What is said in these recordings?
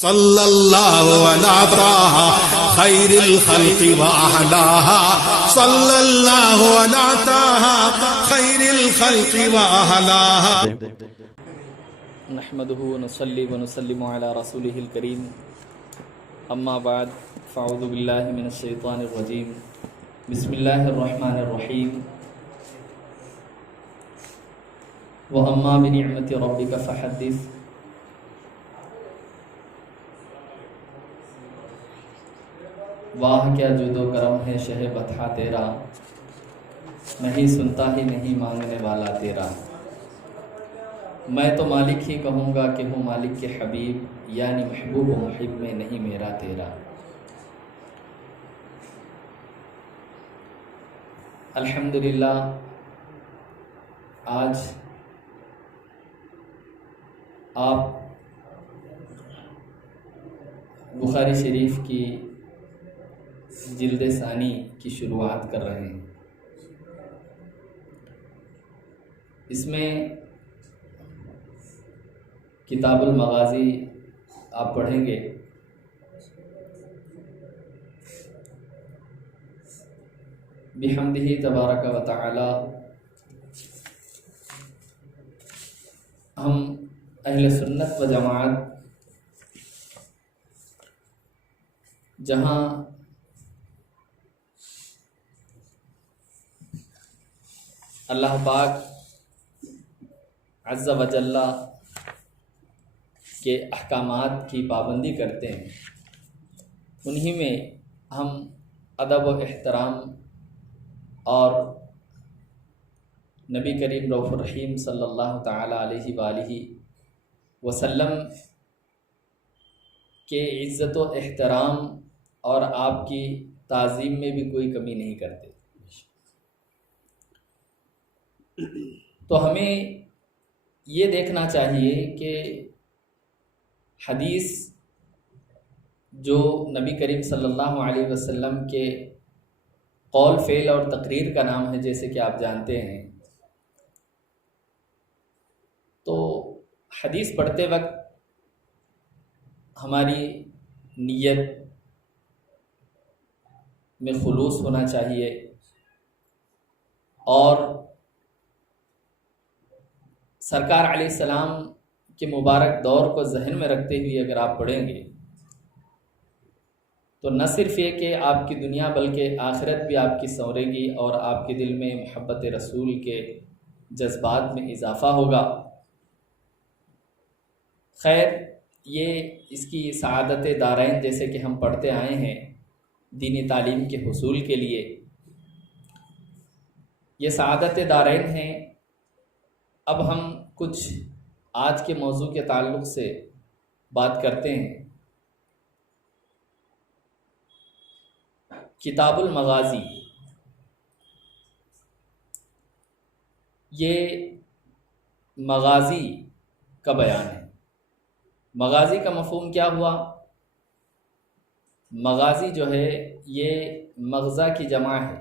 صلی اللہ علی طٰہٰ خیر الخلق وأحلاها صلی اللہ علی طٰہٰ خیر الخلق وأحلاها نحمده ونصلي ونسلم على رسوله الكريم اما بعد فاعوذ بالله من الشيطان الرجيم بسم الله الرحمن الرحيم واما بنعمة ربك فحدث واہ کیا جود و کرم ہے شہ بطحہ تیرا، نہیں سنتا ہی نہیں مانگنے والا تیرا۔ میں تو مالک ہی کہوں گا کہ ہوں مالک کے حبیب، یعنی محبوب و محب میں نہیں میرا تیرا۔ الحمدللہ آج آپ بخاری شریف کی جلد ثانی کی شروعات کر رہے ہیں۔ اس میں کتاب المغازی آپ پڑھیں گے۔ بحمدہ تبارک و تعالی ہم اہل سنت و جماعت جہاں اللہ پاک عز و جل کے احکامات کی پابندی کرتے ہیں، انہی میں ہم ادب و احترام اور نبی کریم رؤوف الرحیم صلی اللہ تعالی علیہ وآلہ وسلم کے عزت و احترام اور آپ کی تعظیم میں بھی کوئی کمی نہیں کرتے۔ تو ہمیں یہ دیکھنا چاہیے کہ حدیث جو نبی کریم صلی اللہ علیہ وسلم کے قول فعل اور تقریر کا نام ہے، جیسے کہ آپ جانتے ہیں، تو حدیث پڑھتے وقت ہماری نیت میں خلوص ہونا چاہیے، اور سرکار علیہ السلام کے مبارک دور کو ذہن میں رکھتے ہوئے اگر آپ پڑھیں گے تو نہ صرف یہ کہ آپ کی دنیا بلکہ آخرت بھی آپ کی سنورے گی، اور آپ کے دل میں محبت رسول کے جذبات میں اضافہ ہوگا۔ خیر، یہ اس کی سعادت دارین جیسے کہ ہم پڑھتے آئے ہیں دینی تعلیم کے حصول کے لیے، یہ سعادت دارین ہیں۔ اب ہم کچھ آج کے موضوع کے تعلق سے بات کرتے ہیں۔ کتاب المغازی، یہ مغازی کا بیان ہے۔ مغازی کا مفہوم کیا ہوا؟ مغازی جو ہے یہ مغزہ کی جمع ہے۔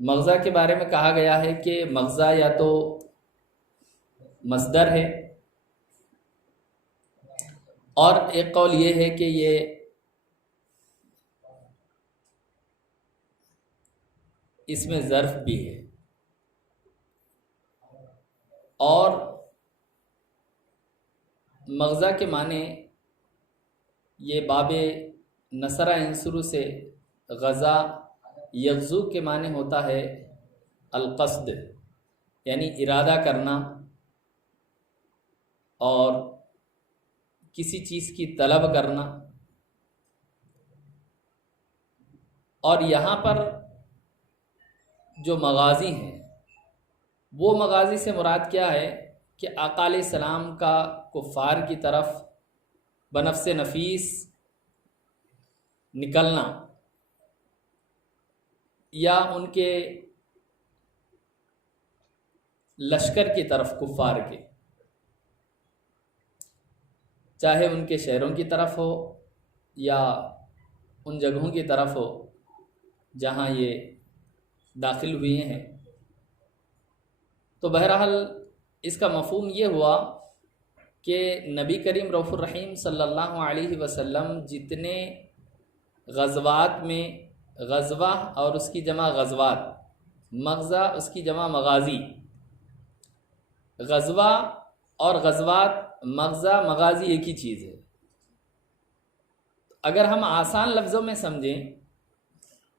مغزہ کے بارے میں کہا گیا ہے کہ مغزہ یا تو مصدر ہے، اور ایک قول یہ ہے کہ یہ اس میں ظرف بھی ہے، اور مغزہ کے معنی یہ باب نصرہ ینصر سے غزہ یغزو کے معنی ہوتا ہے القصد، یعنی ارادہ کرنا اور کسی چیز کی طلب کرنا۔ اور یہاں پر جو مغازی ہیں وہ مغازی سے مراد کیا ہے کہ آقا علیہ السلام کا کفار کی طرف بنفس نفیس نکلنا، یا ان کے لشکر کی طرف کفار کے، چاہے ان کے شہروں کی طرف ہو یا ان جگہوں کی طرف ہو جہاں یہ داخل ہوئے ہیں۔ تو بہرحال اس کا مفہوم یہ ہوا کہ نبی کریم رؤوف الرحیم صلی اللہ علیہ وسلم جتنے غزوات میں، غزوہ اور اس کی جمع غزوات، مغزہ اس کی جمع مغازی، غزوہ اور غزوات، مغزہ مغازی ایک ہی چیز ہے۔ اگر ہم آسان لفظوں میں سمجھیں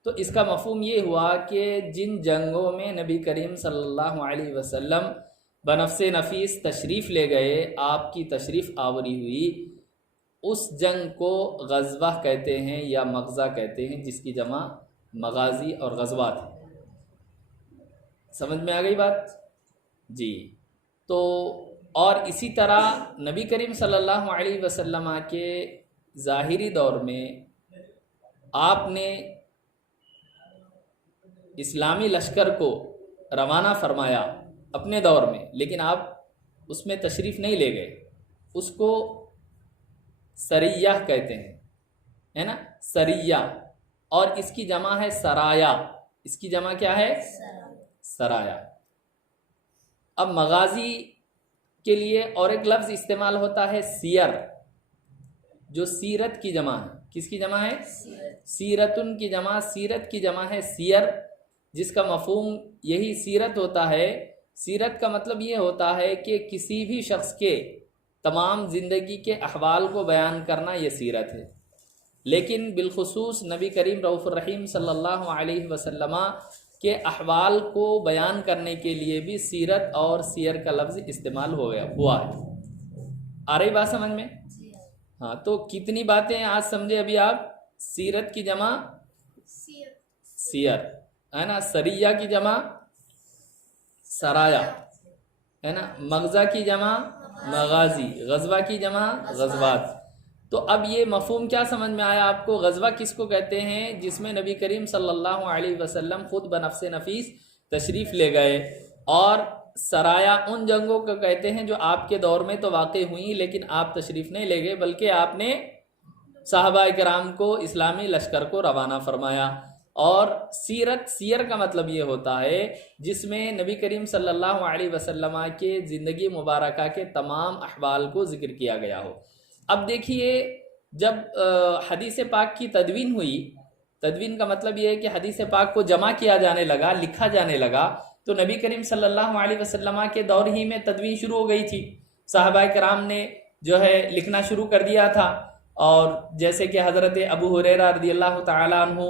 تو اس کا مفہوم یہ ہوا کہ جن جنگوں میں نبی کریم صلی اللہ علیہ وسلم بنفس نفیس تشریف لے گئے، آپ کی تشریف آوری ہوئی، اس جنگ کو غزوہ کہتے ہیں یا مغزہ کہتے ہیں، جس کی جمع مغازی اور غزوات ہے۔ سمجھ میں آ گئی بات؟ جی۔ تو اور اسی طرح نبی کریم صلی اللہ علیہ وسلم کے ظاہری دور میں آپ نے اسلامی لشکر کو روانہ فرمایا اپنے دور میں، لیکن آپ اس میں تشریف نہیں لے گئے، اس کو سریہ کہتے ہیں، ہے نا، سریہ، اور اس کی جمع ہے سرایا۔ اس کی جمع کیا ہے؟ سرایا۔ اب مغازی کے لیے اور ایک لفظ استعمال ہوتا ہے سیر، جو سیرت کی جمع ہے۔ کس کی جمع ہے؟ سیرتن کی جمع، سیرت کی جمع ہے سیر، جس کا مفہوم یہی سیرت ہوتا ہے۔ سیرت کا مطلب یہ ہوتا ہے کہ کسی بھی شخص کے تمام زندگی کے احوال کو بیان کرنا، یہ سیرت ہے۔ لیکن بالخصوص نبی کریم رؤوف الرحیم صلی اللہ علیہ وسلم کے احوال کو بیان کرنے کے لیے بھی سیرت اور سیر کا لفظ استعمال ہوا ہے۔ آ رہی بات سمجھ میں؟ ہاں، تو کتنی باتیں آج سمجھے ابھی آپ؟ سیرت کی جمع سیر ہے نا، سریہ کی جمع سرایا ہے نا، مغزہ کی جمع مغازی، غزوہ کی جمع غزوات۔ تو اب یہ مفہوم کیا سمجھ میں آیا آپ کو؟ غزوہ کس کو کہتے ہیں؟ جس میں نبی کریم صلی اللہ علیہ وسلم خود بنفس نفیس تشریف لے گئے، اور سرایا ان جنگوں کو کہتے ہیں جو آپ کے دور میں تو واقع ہوئی لیکن آپ تشریف نہیں لے گئے، بلکہ آپ نے صحابہ کرام کو، اسلامی لشکر کو روانہ فرمایا۔ اور سیرت، سیر کا مطلب یہ ہوتا ہے جس میں نبی کریم صلی اللہ علیہ وسلم کے زندگی مبارکہ کے تمام احوال کو ذکر کیا گیا ہو۔ اب دیکھیے، جب حدیث پاک کی تدوین ہوئی، تدوین کا مطلب یہ ہے کہ حدیث پاک کو جمع کیا جانے لگا، لکھا جانے لگا، تو نبی کریم صلی اللہ علیہ وسلم کے دور ہی میں تدوین شروع ہو گئی تھی۔ صحابہ کرام نے جو ہے لکھنا شروع کر دیا تھا، اور جیسے کہ حضرت ابو ہریرہ رضی اللہ تعالیٰ عنہ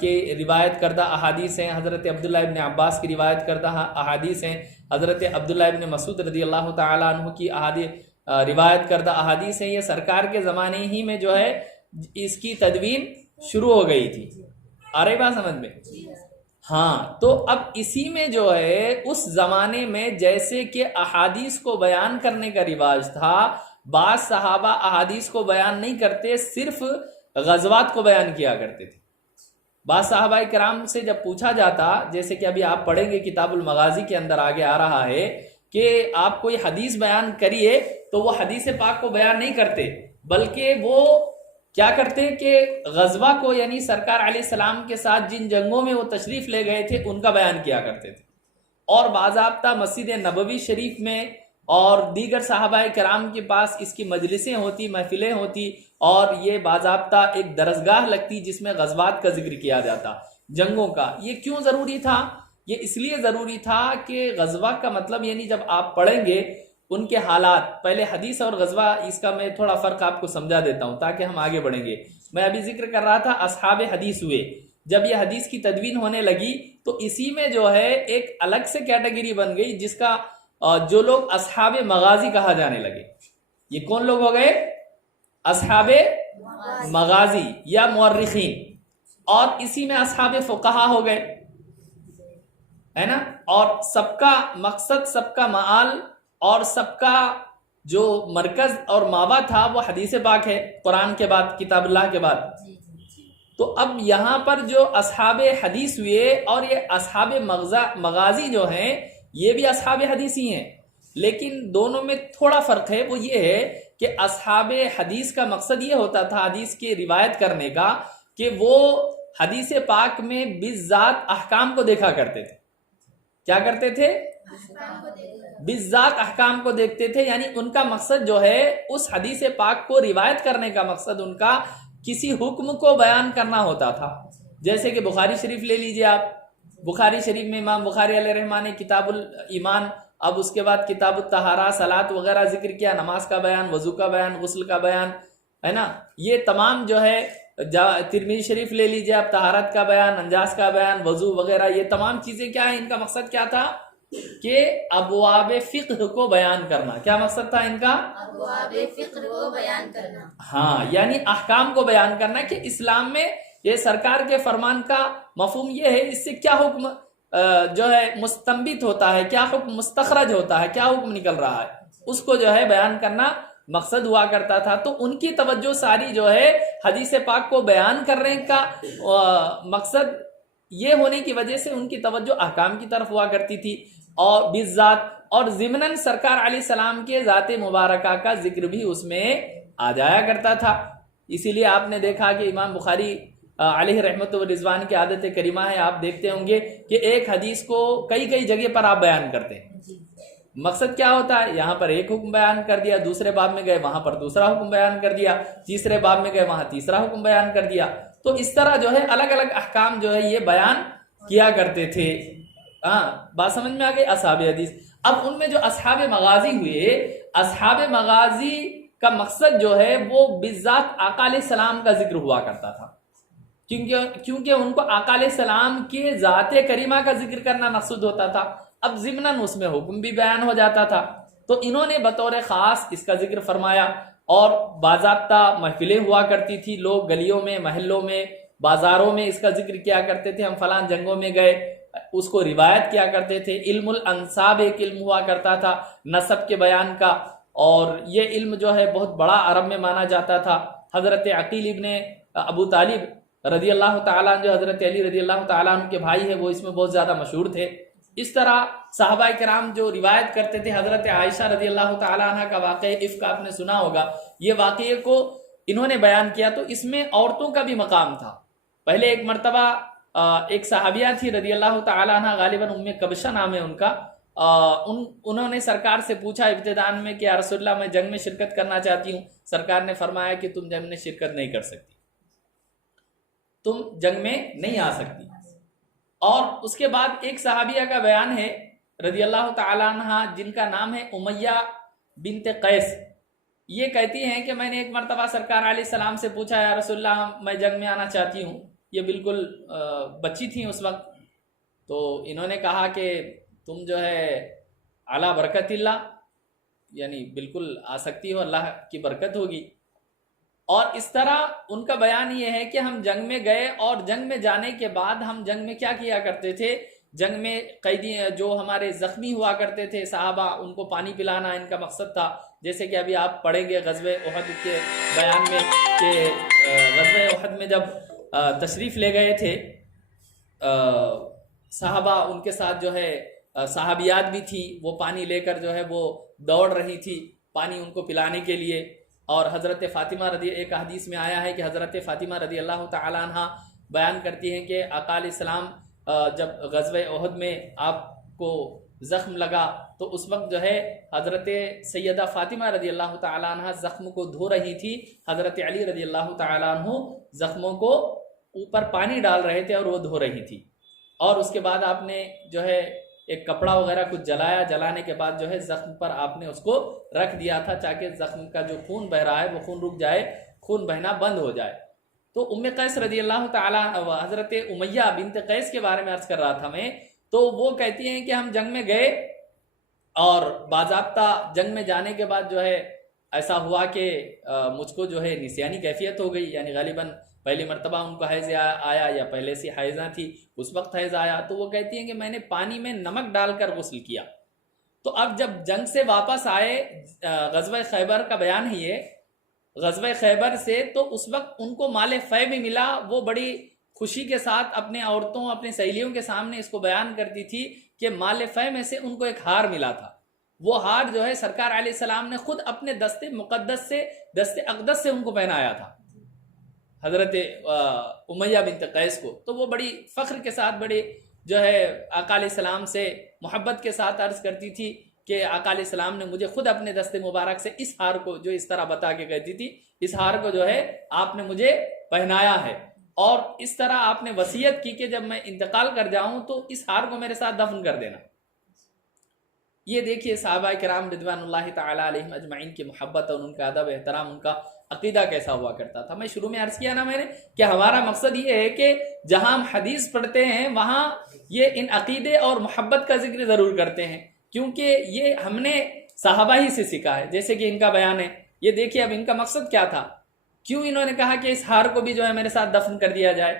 کے روایت کردہ احادیث ہیں، حضرت عبداللہ ابن عباس کی روایت کردہ احادیث ہیں، حضرت عبداللہ ابن مسعود رضی اللہ تعالیٰ عنہ کی روایت کردہ احادیث ہیں۔ یہ سرکار کے زمانے ہی میں جو ہے اس کی تدوین شروع ہو گئی تھی۔ آ رہی بات سمجھ میں؟ ہاں، تو اب اسی میں جو ہے اس زمانے میں جیسے کہ احادیث کو بیان کرنے کا رواج تھا، بعض صحابہ احادیث کو بیان نہیں کرتے، صرف غزوات کو بیان کیا کرتے تھے۔ بعض صحابہ کرام سے جب پوچھا جاتا، جیسے کہ ابھی آپ پڑھیں گے کتاب المغازی کے اندر آگے آ رہا ہے کہ آپ کوئی حدیث بیان کریے، تو وہ حدیث پاک کو بیان نہیں کرتے، بلکہ وہ کیا کرتے کہ غزوہ کو، یعنی سرکار علیہ السلام کے ساتھ جن جنگوں میں وہ تشریف لے گئے تھے ان کا بیان کیا کرتے تھے۔ اور باضابطہ مسجد نبوی شریف میں اور دیگر صحابہ کرام کے پاس اس کی مجلسیں ہوتی، محفلیں ہوتی، اور یہ باضابطہ ایک درسگاہ لگتی جس میں غزوات کا ذکر کیا جاتا، جنگوں کا۔ یہ کیوں ضروری تھا؟ یہ اس لیے ضروری تھا کہ غزوہ کا مطلب، یعنی جب آپ پڑھیں گے ان کے حالات، پہلے حدیث اور غزوہ، اس کا میں تھوڑا فرق آپ کو سمجھا دیتا ہوں تاکہ ہم آگے بڑھیں گے۔ میں ابھی ذکر کر رہا تھا اصحاب حدیث ہوئے، جب یہ حدیث کی تدوین ہونے لگی تو اسی میں جو ہے ایک الگ سے کیٹیگری بن گئی، جس کا جو لوگ اصحاب مغازی کہا جانے لگے۔ یہ کون لوگ ہو گئے؟ اصحاب مغازی یا مورخین، اور اسی میں اصحاب فقہا ہو گئے، ہے نا۔ اور سب کا مقصد، سب کا معال اور سب کا جو مرکز اور ماوا تھا وہ حدیث پاک ہے، قرآن کے بعد، کتاب اللہ کے بعد۔ تو اب یہاں پر جو اصحاب حدیث ہوئے اور یہ اصحاب مغازی جو ہیں، یہ بھی اصحاب حدیث ہی ہیں، لیکن دونوں میں تھوڑا فرق ہے۔ وہ یہ ہے کہ اصحاب حدیث کا مقصد یہ ہوتا تھا حدیث کی روایت کرنے کا کہ وہ حدیث پاک میں بالذات احکام کو دیکھا کرتے تھے۔ کیا کرتے تھے؟ بالذات احکام کو دیکھتے تھے، یعنی ان کا مقصد جو ہے اس حدیث پاک کو روایت کرنے کا مقصد ان کا کسی حکم کو بیان کرنا ہوتا تھا. جیسے کہ بخاری شریف لے لیجئے آپ، بخاری شریف میں امام بخاری علیہ رحمہ نے کتاب الایمان، اب اس کے بعد کتاب الطہارہ، صلاۃ وغیرہ ذکر کیا، نماز کا بیان، وضو کا بیان، غسل کا بیان، ہے نا. یہ تمام جو ہے ترمذی شریف لے لیجئے آپ، طہارت کا بیان، انجاز کا بیان، وضو وغیرہ، یہ تمام چیزیں کیا ہیں، ان کا مقصد کیا تھا کہ ابواب فقہ کو بیان کرنا. کیا مقصد تھا ان کا؟ ابواب فقہ کو بیان کرنا. ہاں، یعنی احکام کو بیان کرنا کہ اسلام میں یہ سرکار کے فرمان کا مفہوم یہ ہے، اس سے کیا حکم جو ہے مستنبت ہوتا ہے، کیا حکم مستخرج ہوتا ہے، کیا حکم نکل رہا ہے، اس کو جو ہے بیان کرنا مقصد ہوا کرتا تھا. تو ان کی توجہ ساری جو ہے حدیث پاک کو بیان کرنے کا مقصد یہ ہونے کی وجہ سے ان کی توجہ احکام کی طرف ہوا کرتی تھی، اور بالذات اور ضمناً سرکار علیہ السلام کے ذات مبارکہ کا ذکر بھی اس میں آ جایا کرتا تھا. اسی لیے آپ نے دیکھا کہ امام بخاری علیہ رحمت و رضوان کی عادت کریمہ ہے، آپ دیکھتے ہوں گے کہ ایک حدیث کو کئی جگہ پر آپ بیان کرتے ہیں. مقصد کیا ہوتا ہے، یہاں پر ایک حکم بیان کر دیا، دوسرے باب میں گئے وہاں پر دوسرا حکم بیان کر دیا، تیسرے باب میں گئے وہاں تیسرا حکم بیان کر دیا. تو اس طرح جو ہے الگ الگ احکام جو ہے یہ بیان کیا کرتے تھے. بات سمجھ میں آ گئی. اصحاب حدیث، اب ان میں جو اصحاب مغازی ہوئے، اصحاب مغازی کا مقصد جو ہے وہ بالذات آقا علیہ السلام کا ذکر ہوا کرتا تھا، کیونکہ ان کو آقا علیہ السلام کی ذات کریمہ کا ذکر کرنا مقصود ہوتا تھا. اب ضمناً اس میں حکم بھی بیان ہو جاتا تھا، تو انہوں نے بطور خاص اس کا ذکر فرمایا. اور باضابطہ محفلیں ہوا کرتی تھی، لوگ گلیوں میں، محلوں میں، بازاروں میں اس کا ذکر کیا کرتے تھے. ہم فلان جنگوں میں گئے، اس کو روایت کیا کرتے تھے. علم الانصاب ایک علم ہوا کرتا تھا نسب کے بیان کا، اور یہ علم جو ہے بہت بڑا عرب میں مانا جاتا تھا. حضرت عقیل ابن ابو طالب رضی اللہ تعالیٰ عنہ، جو حضرت علی رضی اللہ تعالیٰ عنہ کے بھائی ہیں، وہ اس میں بہت زیادہ مشہور تھے. اس طرح صحابہ کرام جو روایت کرتے تھے، حضرت عائشہ رضی اللہ تعالیٰ عنہ کا واقعہ افک آپ نے سنا ہوگا، یہ واقعے کو انہوں نے بیان کیا. تو اس میں عورتوں کا بھی مقام تھا. پہلے ایک مرتبہ ایک صحابیہ تھی رضی اللہ تعالیٰ عنہ، غالباً ام کبشہ نام ہے ان کا، انہوں نے سرکار سے پوچھا ابتدان میں کہ یا رسول اللہ میں جنگ میں شرکت کرنا چاہتی ہوں. سرکار نے فرمایا کہ تم جنگ میں شرکت نہیں کر سکتی، تم جنگ میں نہیں آ سکتی. اور اس کے بعد ایک صحابیہ کا بیان ہے رضی اللہ تعالیٰ عنہ، جن کا نام ہے امیہ بنت قیس. یہ کہتی ہیں کہ میں نے ایک مرتبہ سرکار علیہ السلام سے پوچھا یا رسول اللہ میں جنگ میں آنا چاہتی ہوں. یہ بالکل بچی تھیں اس وقت. تو انہوں نے کہا کہ تم جو ہے علی برکت اللہ، یعنی بالکل آ سکتی ہو، اللہ کی برکت ہوگی. اور اس طرح ان کا بیان یہ ہے کہ ہم جنگ میں گئے، اور جنگ میں جانے کے بعد ہم جنگ میں کیا کیا کرتے تھے، جنگ میں قیدی جو ہمارے زخمی ہوا کرتے تھے صحابہ، ان کو پانی پلانا ان کا مقصد تھا. جیسے کہ ابھی آپ پڑھیں گے غزوہ احد کے بیان میں کہ غزوہ احد میں جب تشریف لے گئے تھے صحابہ، ان کے ساتھ جو ہے صحابیات بھی تھی، وہ پانی لے کر جو ہے وہ دوڑ رہی تھی پانی ان کو پلانے کے لیے. اور حضرت فاطمہ ایک حدیث میں آیا ہے کہ حضرت فاطمہ رضی اللہ تعالیٰ عنہ بیان کرتی ہیں کہ آقا علیہ السلام جب غزوہ احد میں آپ کو زخم لگا تو اس وقت جو ہے حضرت سیدہ فاطمہ رضی اللہ تعالیٰ عنہ زخم کو دھو رہی تھی، حضرت علی رضی اللہ تعالیٰ عنہ زخموں کو اوپر پانی ڈال رہے تھے اور وہ دھو رہی تھی. اور اس کے بعد آپ نے جو ہے ایک کپڑا وغیرہ کچھ جلایا، جلانے کے بعد جو ہے زخم پر آپ نے اس کو رکھ دیا تھا تاکہ زخم کا جو خون بہ رہا ہے وہ خون رک جائے، خون بہنا بند ہو جائے. تو ام قیس رضی اللہ تعالیٰ، حضرت امیہ بنت قیس کے بارے میں عرض کر رہا تھا میں، تو وہ کہتی ہیں کہ ہم جنگ میں گئے، اور باضابطہ جنگ میں جانے کے بعد جو ہے ایسا ہوا کہ مجھ کو جو ہے نسیانی کیفیت ہو گئی، یعنی غالباً پہلی مرتبہ ان کو حیض آیا یا پہلے سے حیضہ تھی، اس وقت حیض آیا. تو وہ کہتی ہیں کہ میں نے پانی میں نمک ڈال کر غسل کیا. تو اب جب جنگ سے واپس آئے، غزوہ خیبر کا ہی ہے، غزوہ خیبر سے، تو اس وقت ان کو مال فے بھی ملا. وہ بڑی خوشی کے ساتھ اپنے عورتوں، اپنے سہیلیوں کے سامنے اس کو بیان کرتی تھی کہ مال فے میں سے ان کو ایک ہار ملا تھا. وہ ہار جو ہے سرکار علیہ السلام نے خود اپنے دست مقدس سے، دست اقدس سے ان کو پہنایا تھا حضرت امیہ بنت قیس کو. تو وہ بڑی فخر کے ساتھ، بڑے جو ہے آقا علیہ السلام سے محبت کے ساتھ عرض کرتی تھی کہ آقا علیہ السلام نے مجھے خود اپنے دست مبارک سے اس ہار کو جو اس طرح بتا کے کہتی تھی، اس ہار کو جو ہے آپ نے مجھے پہنایا ہے، اور اس طرح آپ نے وصیت کی کہ جب میں انتقال کر جاؤں تو اس ہار کو میرے ساتھ دفن کر دینا۔ یہ دیکھیے صحابہ کرام رضوان اللہ تعالی علیہم اجمعین کی محبت اور ان کا ادب احترام، ان کا عقیدہ کیسا ہوا کرتا تھا۔ میں شروع میں عرض کیا نا میں نے کہ ہمارا مقصد یہ ہے کہ جہاں ہم حدیث پڑھتے ہیں وہاں یہ ان عقیدے اور محبت کا ذکر ضرور کرتے ہیں، کیونکہ یہ ہم نے صحابہ ہی سے سیکھا ہے، جیسے کہ ان کا بیان ہے۔ یہ دیکھیے اب ان کا مقصد کیا تھا، کیوں انہوں نے کہا کہ اس ہار کو بھی جو ہے میرے ساتھ دفن کر دیا جائے؟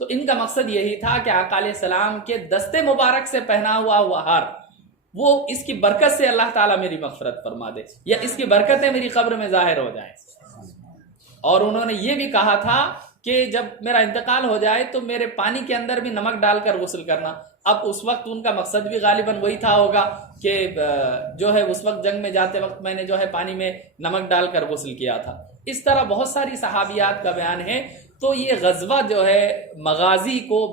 تو ان کا مقصد یہی تھا کہ آقا علیہ السلام کے دست مبارک سے پہنا ہوا ہار، وہ اس کی برکت سے اللہ تعالیٰ میری مغفرت فرما دے، یا اس کی برکتیں میری قبر میں ظاہر ہو جائیں۔ اور انہوں نے یہ بھی کہا تھا کہ جب میرا انتقال ہو جائے تو میرے پانی کے اندر بھی نمک ڈال کر غسل کرنا۔ اب اس وقت ان کا مقصد بھی غالباً وہی تھا ہوگا کہ جو ہے اس وقت جنگ میں جاتے وقت میں نے جو ہے پانی میں نمک ڈال کر غسل کیا تھا۔ اس طرح بہت ساری صحابیات کا بیان ہے۔ تو یہ غزوہ جو ہے مغازی کو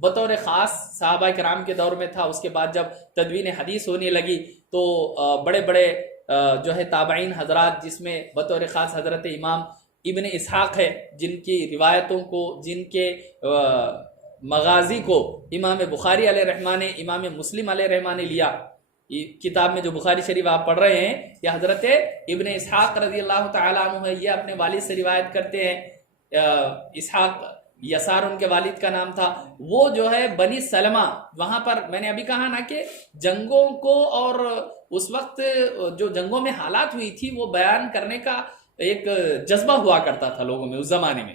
بطور خاص صحابہ کرام کے دور میں تھا۔ اس کے بعد جب تدوین حدیث ہونے لگی تو بڑے بڑے جو ہے تابعین حضرات، جس میں بطور خاص حضرت امام ابن اسحاق ہے، جن کی روایتوں کو، جن کے مغازی کو امام بخاری علیہ رحمہ نے، امام مسلم علیہ رحمہ نے لیا۔ کتاب میں جو بخاری شریف آپ پڑھ رہے ہیں یہ حضرت ابن اسحاق رضی اللہ تعالیٰ عنہ ہے، یہ اپنے والد سے روایت کرتے ہیں۔ اسحاق یسار ان کے والد کا نام تھا۔ وہ جو ہے بنی سلمہ، وہاں پر میں نے ابھی کہا نا کہ جنگوں کو اور اس وقت جو جنگوں میں حالات ہوئی تھی وہ بیان کرنے کا ایک جذبہ ہوا کرتا تھا لوگوں میں۔ اس زمانے میں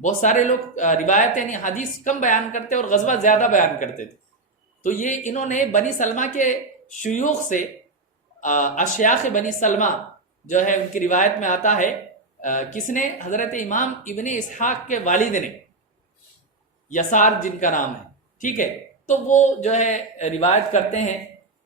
بہت سارے لوگ روایت یعنی حدیث کم بیان کرتے اور غزوہ زیادہ بیان کرتے تھے۔ تو یہ انہوں نے بنی سلمہ کے شیوخ سے، اشیاخ بنی سلمہ جو ہے ان کی روایت میں آتا ہے، کس نے؟ حضرت امام ابن اسحاق کے والد نے، یسار جن کا نام ہے، ٹھیک ہے۔ تو وہ جو ہے روایت کرتے ہیں۔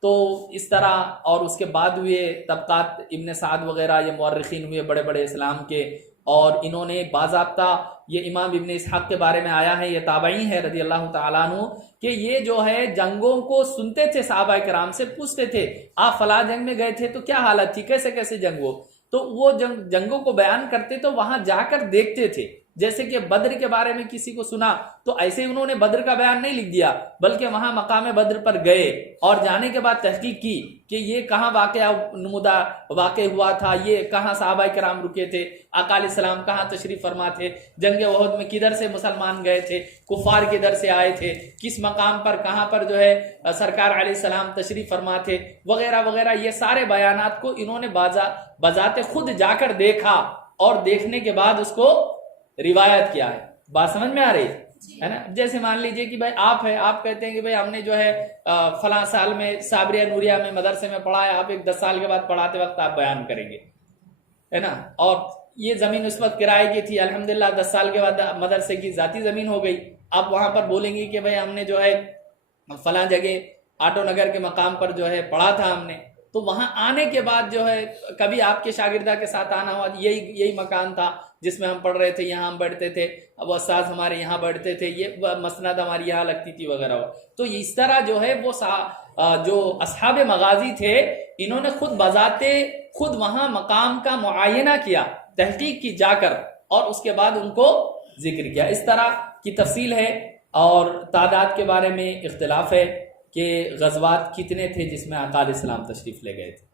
تو اس طرح اور اس کے بعد ہوئے طبقات، ابن سعد وغیرہ یہ مورخین ہوئے بڑے بڑے اسلام کے، اور انہوں نے باضابطہ یہ امام ابن اسحاق کے بارے میں آیا ہے، یہ تابعی ہے رضی اللہ تعالیٰ عنہ، کہ یہ جو ہے جنگوں کو سنتے تھے، صحابہ کرام سے پوچھتے تھے آپ فلاں جنگ میں گئے تھے تو کیا حالت تھی، کیسے کیسے جنگ ہو، تو وہ جنگوں کو بیان کرتے تو وہاں جا کر دیکھتے تھے۔ جیسے کہ بدر کے بارے میں کسی کو سنا تو ایسے انہوں نے بدر کا بیان نہیں لکھ دیا، بلکہ وہاں مقام بدر پر گئے اور جانے کے بعد تحقیق کی کہ یہ کہاں واقع ہوا تھا، یہ کہاں صحابہ کرام رکے تھے، آقا علیہ السلام کہاں تشریف فرما تھے، جنگ احد میں کدھر سے مسلمان گئے تھے، کفار کدھر سے آئے تھے، کس مقام پر کہاں پر جو ہے سرکار علیہ السلام تشریف فرما تھے، وغیرہ وغیرہ۔ یہ سارے بیانات کو انہوں نے بذات خود جا کر دیکھا اور دیکھنے کے بعد اس کو روایت کیا ہے۔ بات سمجھ میں آ رہی ہے نا؟ جیسے مان لیجئے کہ بھائی آپ ہے، آپ کہتے ہیں کہ بھائی ہم نے جو ہے فلاں سال میں صابریہ نوریہ میں مدرسے میں پڑھا ہے، آپ ایک 10 سال کے بعد پڑھاتے وقت آپ بیان کریں گے، ہے نا؟ اور یہ زمین اس وقت کرائے کی تھی، الحمدللہ 10 سال کے بعد مدرسے کی ذاتی زمین ہو گئی، آپ وہاں پر بولیں گے کہ بھائی ہم نے جو ہے فلاں جگہ آٹو نگر کے مقام پر جو ہے پڑھا تھا ہم نے۔ تو وہاں آنے کے بعد جو ہے کبھی آپ کے شاگردہ کے ساتھ آنا ہوا، یہی مکان تھا جس میں ہم پڑھ رہے تھے، یہاں ہم بیٹھتے تھے، اب استاذ ہمارے یہاں بیٹھتے تھے، یہ مسند ہماری یہاں لگتی تھی وغیرہ۔ تو اس طرح جو ہے وہ جو اصحاب مغازی تھے انہوں نے خود بذات خود وہاں مقام کا معائنہ کیا، تحقیق کی جا کر، اور اس کے بعد ان کو ذکر کیا۔ اس طرح کی تفصیل ہے، اور تعداد کے بارے میں اختلاف ہے کہ غزوات کتنے تھے جس میں آقا علیہ السلام تشریف لے گئے تھے۔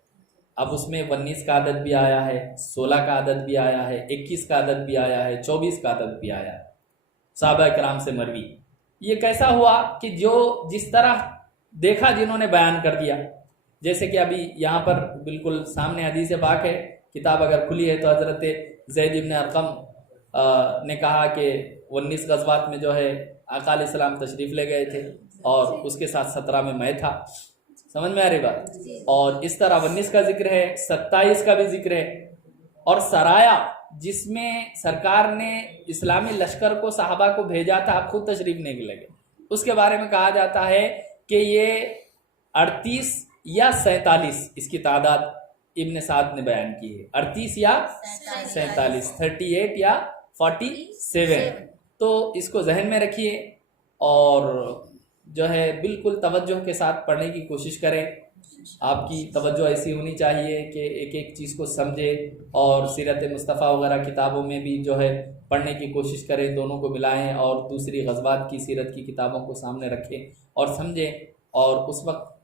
اب اس میں 19 کا عدد بھی آیا ہے، 16 کا عدد بھی آیا ہے، 21 کا عدد بھی آیا ہے، 24 کا عدد بھی آیا ہے صحابہ کرام سے مروی۔ یہ کیسا ہوا کہ جو جس طرح دیکھا جنہوں نے بیان کر دیا، جیسے کہ ابھی یہاں پر بالکل سامنے حدیث پاک ہے، کتاب اگر کھلی ہے تو حضرت زید بن ارقم نے کہا کہ 19 غزوات میں جو ہے آقا علیہ السلام تشریف لے گئے تھے، اور اس کے ساتھ 17 میں میں تھا۔ سمجھ میں آ رہی بات؟ اور اس طرح 19 کا ذکر ہے، 27 کا بھی ذکر ہے، اور سرایا جس میں سرکار نے اسلامی لشکر کو صحابہ کو بھیجا تھا، آپ خود تشریف نہیں لگے، اس کے بارے میں کہا جاتا ہے کہ یہ 38 یا 47 اس کی تعداد ابن سعد نے بیان کی ہے، 38 یا 47، 38 یا 47۔ تو اس کو ذہن میں رکھیے، اور جو ہے بالکل توجہ کے ساتھ پڑھنے کی کوشش کریں. آپ کی توجہ ایسی ہونی چاہیے کہ ایک ایک چیز کو سمجھے, اور سیرت مصطفیٰ وغیرہ کتابوں میں بھی جو ہے پڑھنے کی کوشش کریں, دونوں کو ملائیں اور دوسری غزوات کی سیرت کی کتابوں کو سامنے رکھیں اور سمجھیں, اور اس وقت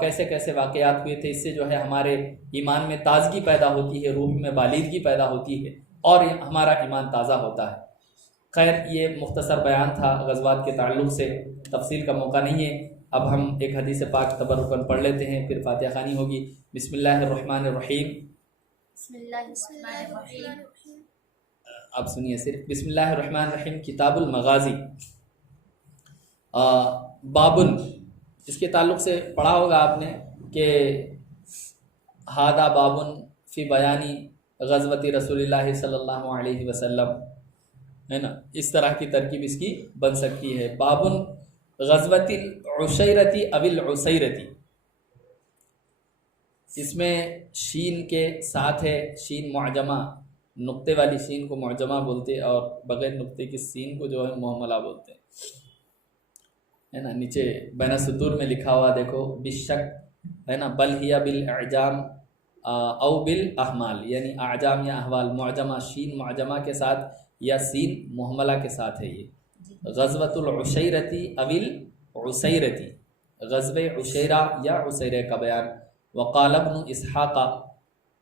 کیسے کیسے واقعات ہوئے تھے. اس سے جو ہے ہمارے ایمان میں تازگی پیدا ہوتی ہے, روح میں بالیدگی پیدا ہوتی ہے اور ہمارا ایمان تازہ ہوتا ہے. خیر, یہ مختصر بیان تھا غزوات کے تعلق سے, تفصیل کا موقع نہیں ہے. اب ہم ایک حدیث پاک تبرکاً پڑھ لیتے ہیں, پھر فاتحہ خوانی ہوگی. بسم اللہ الرحمن الرحیم. بسم اللہ الرحمن الرحیم. آپ سنیے صرف. بسم اللہ الرحمن الرحیم. کتاب المغازی. بابن, اس کے تعلق سے پڑھا ہوگا آپ نے کہ ہادہ بابن فی بیانی غزوۃ رسول اللہ صلی اللہ علیہ وسلم, ہے نا. اس طرح کی ترکیب اس کی بن سکتی ہے. بابن غزوۃ العشیرتی او العسیرتی. اس میں شین کے ساتھ ہے, شین معجمہ, نقطے والی شین کو معجمہ بولتے اور بغیر نقطے کی سین کو جو ہے مہملہ بولتے ہیں, ہے نا. نیچے بین السطور میں لکھا ہوا دیکھو, بالشک, ہے نا. بل ہی بالاعجام او بالاحمال, یعنی اعجام یا احوال, معجمہ شین معجمہ کے ساتھ یا سین مہملہ کے ساتھ ہے. یہ غزوۃ العشیرتی او العسیرتی, غزوہ عشیرہ یا عسیرہ کا بیان. وقال ابن اسحاق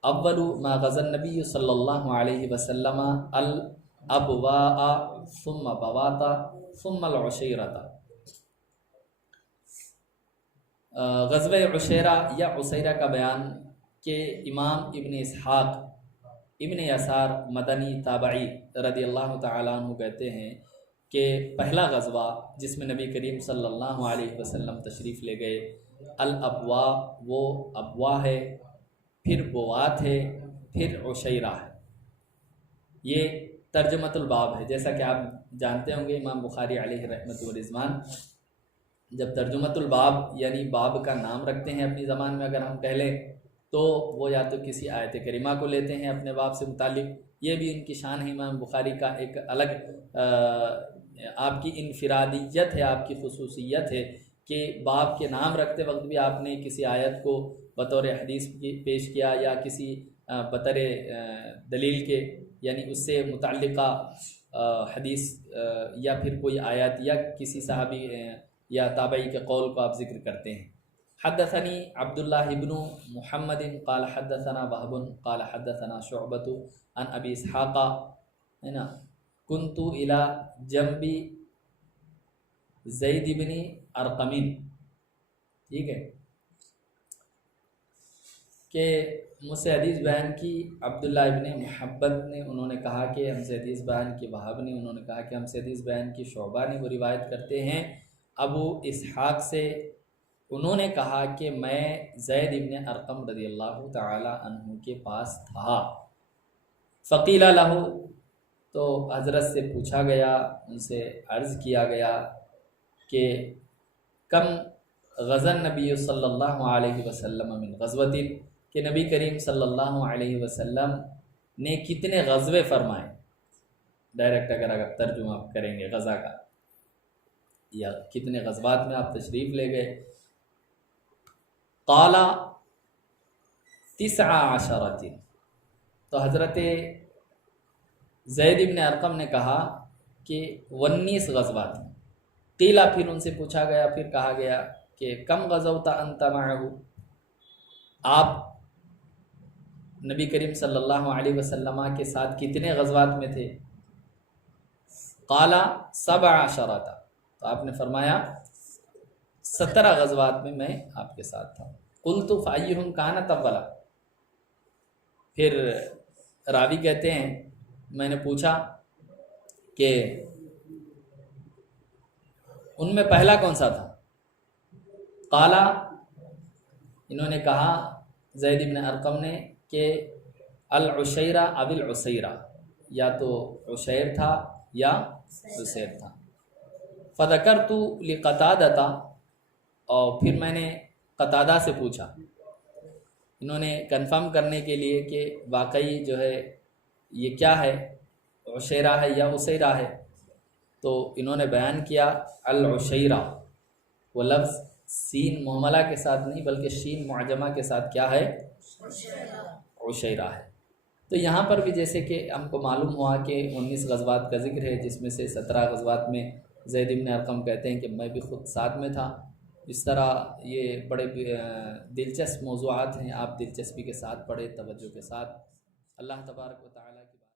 اول ما غزا النبی صلی اللہ علیہ وسلم الابواء ثم بواتا ثم العشیرہ. غزوہ عشیرہ یا عسیرہ کا بیان کہ امام ابن اسحاق ابن یسار مدنی تابعی رضی اللہ تعالیٰ عنہ کہتے ہیں کہ پہلا غزوہ جس میں نبی کریم صلی اللہ علیہ وسلم تشریف لے گئے, الابواء, وہ ابواء ہے, پھر بوات ہے, پھر عشیرہ ہے. یہ ترجمۃ الباب ہے. جیسا کہ آپ جانتے ہوں گے, امام بخاری علیہ رحمۃ و رضوان جب ترجمۃ الباب یعنی باب کا نام رکھتے ہیں اپنی زبان میں, اگر ہم کہہ لیں تو وہ یا تو کسی آیت کریمہ کو لیتے ہیں اپنے باب سے متعلق. یہ بھی ان کی شان ہے, امام بخاری کا ایک الگ آپ کی انفرادیت ہے, آپ کی خصوصیت ہے کہ باب کے نام رکھتے وقت بھی آپ نے کسی آیت کو بطور حدیث پیش کیا یا کسی بطور دلیل کے, یعنی اس سے متعلقہ حدیث یا پھر کوئی آیت یا کسی صحابی یا تابعی کے قول کو آپ ذکر کرتے ہیں. حدثنی عبداللہ ابن محمد قال حدثنا وهب قال حدثنا شعبۃ عن ابی اسحاق, ہے نا, کنت الى جنب زید بن ارقم. ٹھیک ہے, کہ مجھ سے حدیث بیان کی عبداللہ ابن محبت نے, انہوں نے کہا کہ ہم سے حدیث بیان کی وہب نے, انہوں نے کہا کہ ہم سے حدیث بیان کی شعبہ نے, وہ روایت کرتے ہیں ابو اسحاق سے. انہوں نے کہا کہ میں زید ابن ارقم رضی اللہ تعالی عنہ کے پاس تھا. فقیل لہ, تو حضرت سے پوچھا گیا, ان سے عرض کیا گیا کہ کم غزا النبی صلی اللہ علیہ وسلم من غزوۃ, کہ نبی کریم صلی اللہ علیہ وسلم نے کتنے غزوے فرمائے. ڈائریکٹ اگر آپ ترجمہ کریں گے غزا کا, یا کتنے غزوات میں آپ تشریف لے گئے. قال 19, تو حضرت زید ابن ارقم نے کہا کہ 19 غزوات ہیں. قیلا, پھر ان سے پوچھا گیا, پھر کہا گیا کہ کم غزوت انت معہ, آپ نبی کریم صلی اللہ علیہ وسلم کے ساتھ کتنے غزوات میں تھے. قال 17, تو آپ نے فرمایا 17 غزوات میں آپ کے ساتھ تھا. قلت فأیہم کانت اولا, پھر راوی کہتے ہیں میں نے پوچھا کہ ان میں پہلا کون سا تھا. قالا, انہوں نے کہا زید بن ارقم نے کہ العشیرہ او العسیرہ, یا تو عشیر تھا یا عسیر تھا. فذکرت لقتادہ, اور پھر میں نے قتادہ سے پوچھا, انہوں نے کنفرم کرنے کے لیے کہ واقعی جو ہے یہ کیا ہے, عشیرہ ہے یا عسیرہ ہے. تو انہوں نے بیان کیا العشیرہ, وہ لفظ سین مہملہ کے ساتھ نہیں بلکہ شین معجمہ کے ساتھ کیا ہے؟ عشیرہ ہے۔ تو یہاں پر بھی جیسے کہ ہم کو معلوم ہوا کہ 19 غزوات کا ذکر ہے، جس میں سے 17 غزوات میں زید بن ارقم کہتے ہیں کہ میں بھی خود ساتھ میں تھا۔ اس طرح یہ بڑے دلچسپ موضوعات ہیں، آپ دلچسپی کے ساتھ پڑھیں، توجہ کے ساتھ۔ اللہ تبارک و تعالی